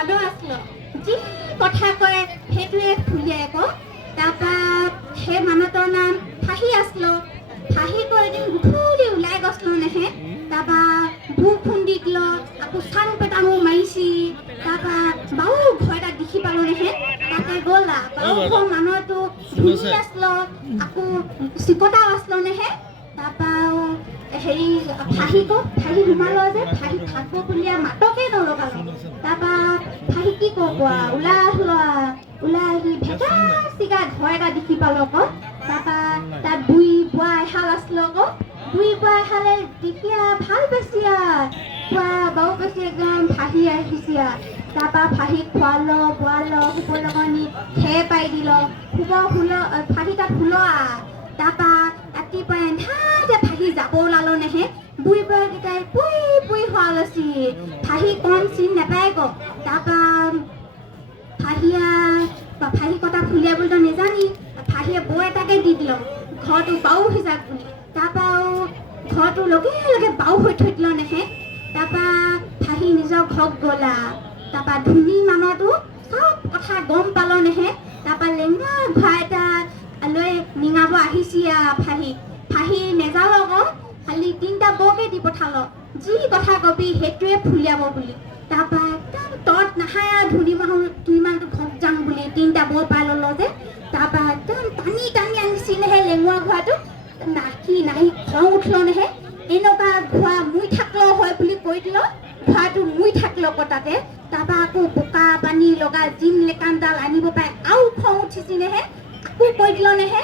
মানুহ আছিলো যি কথা কয় সেইটোৱে ফুলিয়াই আকৌ তাৰপৰা সেই মানুহটোৰ নাম ফাহি আছিলো ফাহি কৈ এদিন গুঠুলি ওলাই গৈছিলো নেহে তাৰপৰা ভোক খুন্দি দিল আকৌ চাং পেটামো মাৰিছি তাৰপৰা বাও ঘৰ এটা দেখি পালো নেহে তাতে গ'লা বাও ঘৰ মানুহটো ধুনি আছিলো আকৌ চিকটাও আছিলো নেহে তাৰপৰা হেৰি ফাহি সোমালো যে ফাহি থাকব বুলিয়া মাতকে নলগালো তাৰপৰা ফাহি কি ক'ব ওলাই আহি ভেটা চিগা ঘৰ এটা দেখি পালো আকৌ তাৰপৰা তাত বুঢ়ী বুঢ়া এহাল আছিলো আকৌ বুঢ়ী বুঢ়া এহালে তেতিয়া ভাল পাইছি বুঢ়া বাও পাইছি একদম ফাহি আহিছি তাৰপৰা ফাহি খোৱালো বোৱালো শুব লগনি খেৰ পাই দিল ফাহি তাত শুল তাৰপৰা ৰাতিপুৱাই এন্ধাৰতে ফাহি যাব ওলালো নেহে বুঢ়ী বুঢ়াকেইটাই পুই হোৱা লৈছি ফাহি কণ চিন নাপায় ক তাৰপৰা ফাহি কটা ফুলিয়াবলৈতো নেজানি ফাহিয়ে বৌ এটাকে দি দিল ঘৰটো বাও সিজাক বুলি তাৰপৰা ঘৰটো লগে লগে বাও হৈ থৈ দিল নেহে তাৰপৰা ফাহি নিজৰ ঘৰত গ'লা তাৰপৰা ধুনী মানুহটো চব কথা গম পালো নেহে তাৰপৰা লেঙা ঘৰ এটা লৈ নিঙাব আহিছি ফাহি নেজাল আকৌ খালি 3টা বৌকে দি পঠাল যি কথা কবি সেইটোৱে ফুলিয়াব বুলি তাৰপৰা একদম তত নাখায় ধুনী মানুহটো ঘৰত যাম বুলি 3টা বৌ পাই ল'ল যে তাৰপৰা একদম টানি আনিছি নেহে লেঙুৱা ঘোৱাটো নাহি খং উঠিল নেহে এনেকুৱা ঘোৱা মুই থাকলো হয় বুলি কৈ দিল ঘোৱাটো মুই থাকলো আকৌ তাতে তাৰপৰা আকৌ বোকা পানী লগা জিম লেকানডাল আনিব পাই আৰু খং উঠিছি নেহে আকৌ কৈ দিল নেহে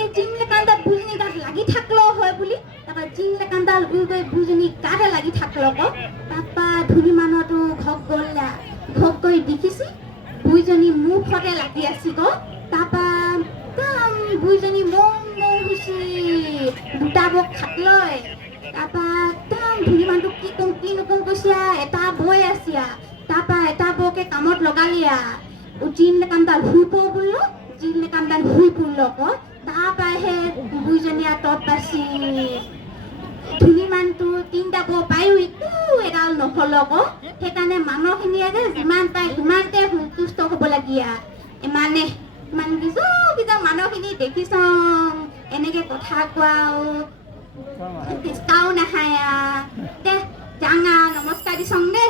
এই জিম লেকানডাল বুজনি গাত লাগি থাকলো হয় বুলি তাৰপৰা জিম লেকানডাল উই গৈ বুজনি গাতে লাগি থাকলো আকৌ তাৰপৰা ধুনী মানুহটো ঘৰত গ'লা ঘৰত গৈ দেখিছি বুইজনী মুখতে লাগি আছি ক তাৰপৰা একদম বুইজনী মৌ হৈছি দুটা বৌক খাট লয় তাৰপৰা একদম ধুনী মানুহটো কি নকওঁ কৈছে এটা বৈ আছে তাৰপৰা এটা বৌকে কামত লগালি জিম লেকানডাল শুই পৰো বোলো জিম লেকানডাল শুই পৰিল আকৌ তাৰপৰাহে বুইজনীয়ে তত পাইছি ধুনী মানুহটো 3টা বৌ পায়ো একো এডাল নহ'ল আকৌ সেইকাৰণে মানুহখিনিয়ে যে যিমান পায় সিমানতে সন্তুষ্ট হ'ব লাগীয়া ইমান কিছু মানুহখিনি দেখিছ এনেকে কথা কোৱাও চেষ্টাও নাখায় দে যাঙা নমস্কাৰ দিছং দে